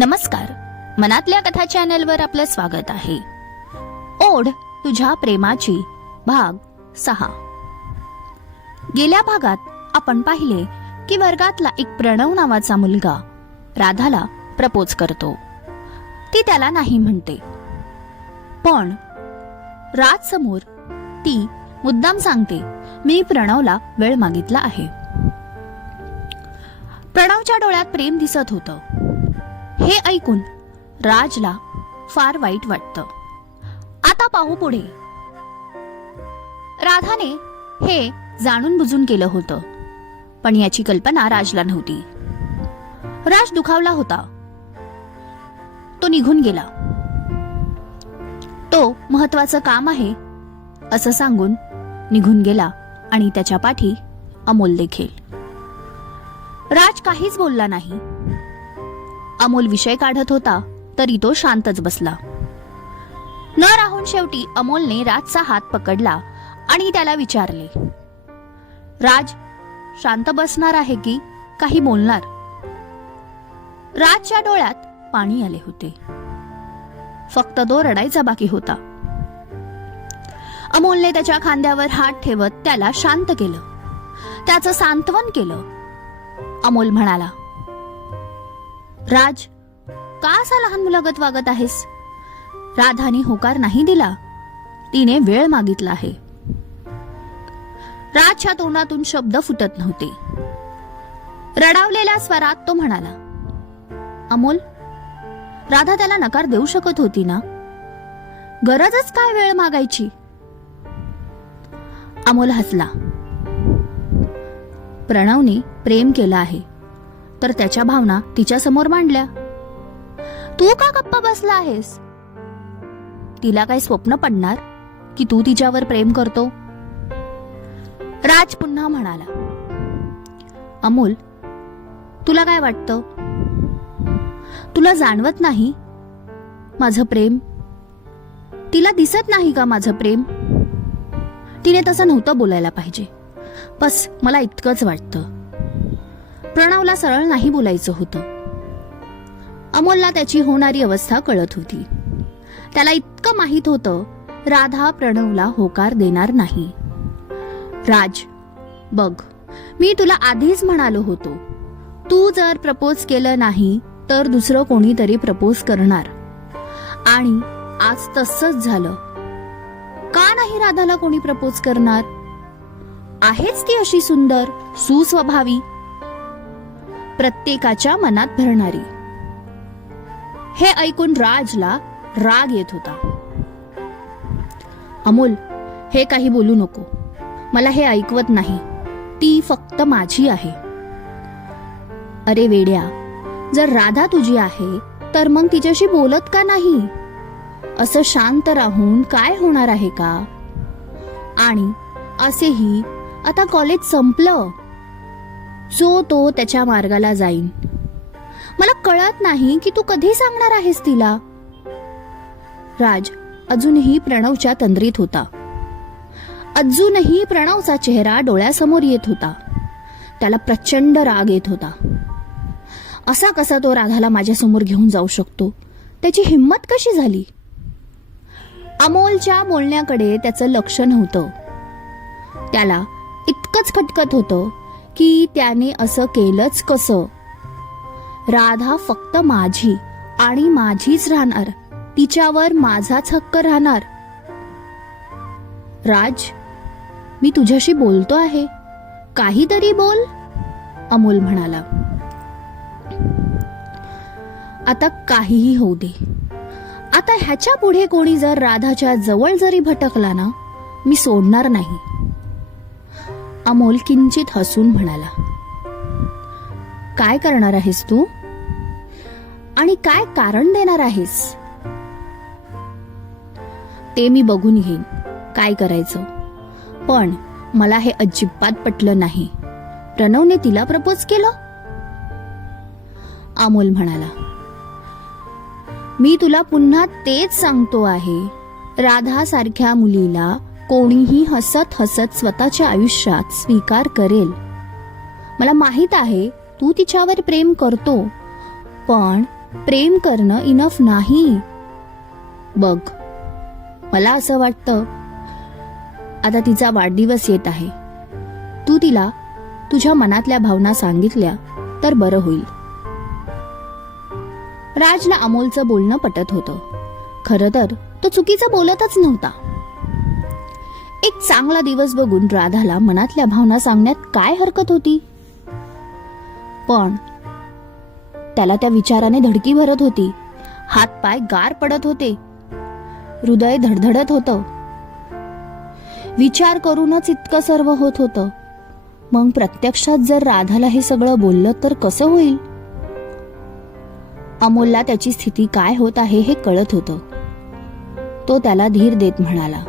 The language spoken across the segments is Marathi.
नमस्कार. मनातल्या कथा चॅनलवर आपलं स्वागत आहे. ओढ तुझ्या प्रेमाची भाग सहा. गेल्या भागात आपण पाहिले की वर्गातला एक प्रणव नावाचा मुलगा राधाला प्रपोज करतो. ती त्याला नाही म्हणते. पण राज समोर ती मुद्दाम सांगते मी प्रणवला वेळ मागितला आहे. प्रणवच्या डोळ्यात प्रेम दिसत होतं. हे ऐकून राजला फार वाईट वाटतं. आता पाहू पुढे. राधाने हे जाणून बुजून केलं होतं पण याची कल्पना राजला नव्हती. राज दुखावला होता. तो निघून गेला. तो महत्वाचं काम आहे असं सांगून निघून गेला आणि त्याच्या पाठी अमोल देखील. राज काहीच बोलला नाही. अमोल विषय काढत होता तरी तो शांतच बसला. न राहून शेवटी अमोलने राजचा हात पकडला आणि त्याला विचारले राज शांत बसणार आहे की? काही बोलणार? राजच्या डोळ्यात पाणी आले होते. फक्त तो रडायचा बाकी होता. अमोलने त्याच्या खांद्यावर हात ठेवत त्याला शांत केलं. त्याचं सांत्वन केलं. अमोल म्हणाला राज का असा लहान मुलागत वागत आहेस? राधाने होकार नाही दिला. तिने वेळ मागितला आहे. राजच्या तोंडातून शब्द फुटत नव्हते. रडावलेल्या स्वरात तो म्हणाला अमोल राधा त्याला नकार देऊ शकत होती ना? गरजच काय वेळ मागायची? अमोल हसला. प्रणवने प्रेम केलं आहे. तर त्याच्या भावना तिच्या समोर मांडल्या. तू का गप्पा बसला आहेस? तिला काय स्वप्न पडणार की तू तिच्यावर प्रेम करतो? राज पुन्हा म्हणाला. अमोल तुला काय वाटतं? तुला जाणवत नाही माझं प्रेम? तिला दिसत नाही का माझं प्रेम? तिने तसं नव्हतं बोलायला पाहिजे. बस मला इतकंच वाटतं. प्रणवला सरळ नाही बोलायचं होतं. अमोलला त्याची होणारी अवस्था कळत होती. त्याला इतकं माहीत होतं राधा प्रणवला होकार देणार नाही. राज बघ मी तुला आधीच म्हणालो होतो. तू जर प्रपोज केलं नाही तर दुसरं कोणीतरी प्रपोज करणार. आणि आज तसंच झालं. का नाही राधाला कोणी प्रपोज करणार? आहेच ती अशी सुंदर सुस्वभावी प्रत्येकाच्या मनात भरणारी. हे ऐकून राजला राग येत होता. अमोल हे काही बोलू नको. मला हे ऐकवत नाही. ती फक्त माझी आहे. अरे वेड्या जर राधा तुझी आहे तर मग तिच्याशी बोलत का नाही? असं शांत राहून काय होणार आहे का? आणि असेही आता कॉलेज संपलं. जो तो त्याच्या मार्गाला जाईन. मला कळत नाही की तू कधी सांगणार आहेस तिला. राज अजूनही प्रणवच्या तंद्रीत होता. अजूनही प्रणवचा चेहरा डोळ्यासमोर येत होता. त्याला प्रचंड राग येत होता. असा कसा तो राधाला माझ्यासमोर घेऊन जाऊ शकतो? त्याची हिंमत कशी झाली? अमोलच्या बोलण्याकडे त्याचं लक्ष नव्हतं. त्याला इतकंच खटकत होतं की त्याने असं केलंच कसं? राधा फक्त माझी आणि माझीच राहणार. तिच्यावर माझाच हक्क राहणार. राज मी तुझ्याशी बोलतो आहे. काहीतरी बोल अमोल म्हणाला. आता काहीही होऊ दे. आता ह्याच्या पुढे कोणी जर राधाच्या जवळ जरी भटकला ना मी सोडणार नाही. अमोल किंचित हसून म्हणाला काय करणार आहेस तू? आणि काय कारण देणार आहेस? ते मी बघून घेईन काय करायचं. पण मला हे अजिबात पटलं नाही. प्रणवने तिला प्रपोज केलं? अमोल म्हणाला मी तुला पुन्हा तेच सांगतो आहे. राधा सारख्या मुलीला कोणीही हसत हसत स्वतःच्या आयुष्यात स्वीकार करेल. मला माहीत आहे तू तिच्यावर प्रेम करतो पण प्रेम करणं इनफ नाही. बघ मला असं वाटतं आता तिचा वाढदिवस येत आहे. तू तिला तुझ्या मनातल्या भावना सांगितल्या तर बरं होईल. राजला अमोलचं बोलणं पटत होतं. खरं तर तो चुकीचं बोलतच नव्हता. एक चांगला दिवस बघून राधाला मनातल्या भावना सांगण्यात काय हरकत होती? पण त्याला त्या विचाराने धडकी भरत होती. हातपाय गार पडत होते. हृदय धडधडत होतं. विचार करूनच इतकं सर्व होत होतं. मग प्रत्यक्षात जर राधाला हे सगळं बोललं तर कसं होईल? अमोलला त्याची स्थिती काय होत आहे हे कळत होतं. तो त्याला धीर देत म्हणाला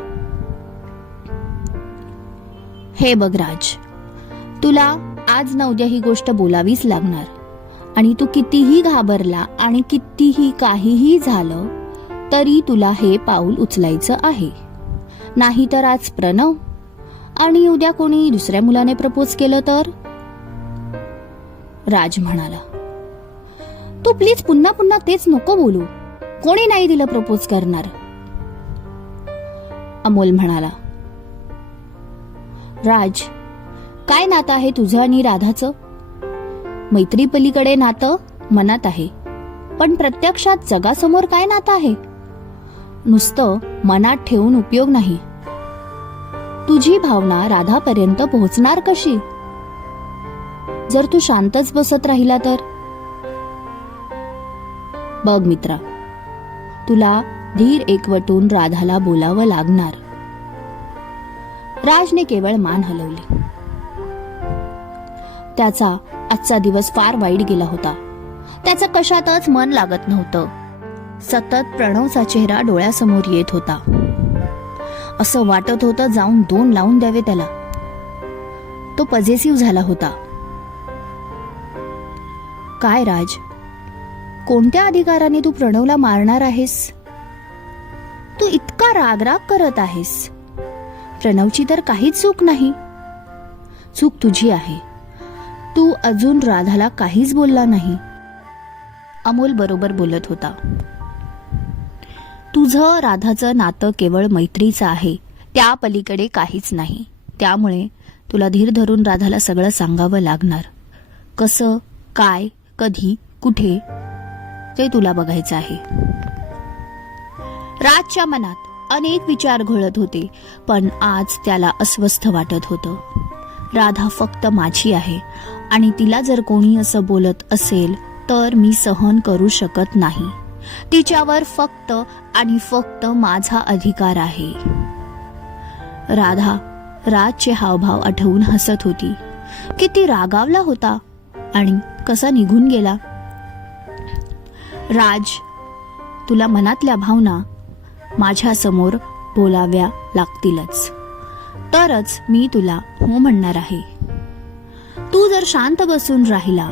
हे बघ राज तुला आज ना उद्या ही गोष्ट बोलावीच लागणार. आणि तू कितीही घाबरला आणि कितीही काहीही झालं तरी तुला हे पाऊल उचलायचं आहे. नाही तर आज प्रणव आणि उद्या कोणी दुसऱ्या मुलाने प्रपोज केलं तर? राज म्हणाला तू प्लीज पुन्हा पुन्हा तेच नको बोलू. कोणी नाही दिलं प्रपोज करणार. अमोल म्हणाला राज काय नातं आहे तुझं आणि राधाचं? मैत्री पलीकडे नातं मनात आहे पण प्रत्यक्षात जगासमोर काय नातं आहे? नुसतं मनात ठेवून उपयोग नाही. तुझी भावना राधापर्यंत पोहोचणार कशी? जर तू शांतच बसत राहिला तर? बघ मित्रा तुला धीर एकवटून राधाला बोलावं लागणार. राजने केवळ मान हलवली. त्याचा आजचा दिवस फार वाईट गेला होता. त्याचं कशातच मन लागत नव्हतं. सतत प्रणवचा चेहरा डोळ्यासमोर येत होता. असं वाटत होतं जाऊन दोन लावून द्यावे त्याला. तो पजेसिव्ह झाला होता. काय राज? कोणत्या अधिकाराने तू प्रणवला मारणार आहेस? तू इतका रागराग करत आहेस. प्रणवची तर काहीच चूक नाही. चूक तुझी आहे. तू अजून राधाला काहीच बोलला नाही. अमोल बरोबर बोलत होता. तुझं राधाचं नातं केवळ मैत्रीचं आहे. त्या पलीकडे काहीच नाही. त्यामुळे तुला धीर धरून राधाला सगळं सांगावं लागणार. कसं काय कधी कुठे ते तुला बघायचं आहे. राजच्या मनात अनेक विचार घोळत होते पण आज त्याला अस्वस्थ वाटत होतं. राधा फक्त माझी आहे आणि तिला जर कोणी असं बोलत असेल तर मी सहन करू शकत नाही. तिच्यावर फक्त आणि फक्त माझा अधिकार आहे. राधा राजचे हावभाव आठवून हसत होती. किती रागावला होता आणि कसा निघून गेला. राज तुला मनातल्या भावना माझ्यासमोर बोलाव्या लागतीलच. तरच मी तुला हो म्हणणार आहे. तू जर शांत बसून राहिला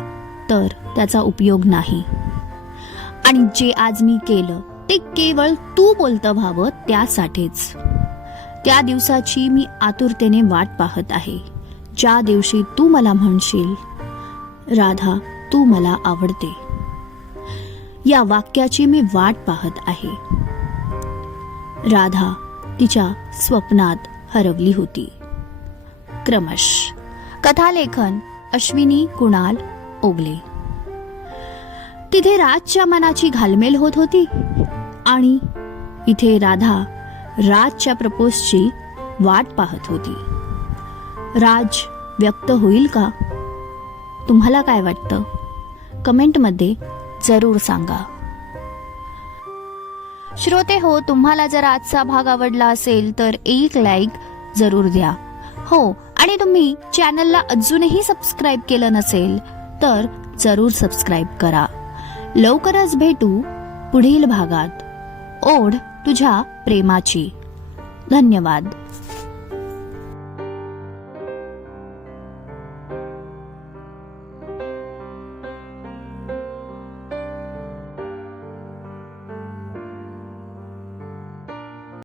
तर त्याचा उपयोग नाही. आणि जे आज मी केलं ते केवळ तू बोलतं व्हावं त्यासाठीच. त्या दिवसाची मी आतुरतेने वाट पाहत आहे. ज्या दिवशी तू मला म्हणशील राधा तू मला आवडते. या वाक्याची मी वाट पाहत आहे. राधा तिच्या स्वप्नात हरवली होती. क्रमश कथालेखन अश्विनी कुणाल ओगले. तिथे राजच्या मनाची घालमेल होत होती आणि इथे राधा राजच्या प्रपोजची वाट पाहत होती. राज व्यक्त होईल का? तुम्हाला काय वाटतं? कमेंटमध्ये जरूर सांगा. श्रोते हो तुम्हाला जर आजचा भाग आवडला असेल तर एक लाईक जरूर द्या. हो आणि तुम्ही चॅनलला अजूनही सबस्क्राईब केलं नसेल तर जरूर सबस्क्राईब करा. लवकरच भेटू पुढील भागात. ओढ तुझ्या प्रेमाची. धन्यवाद.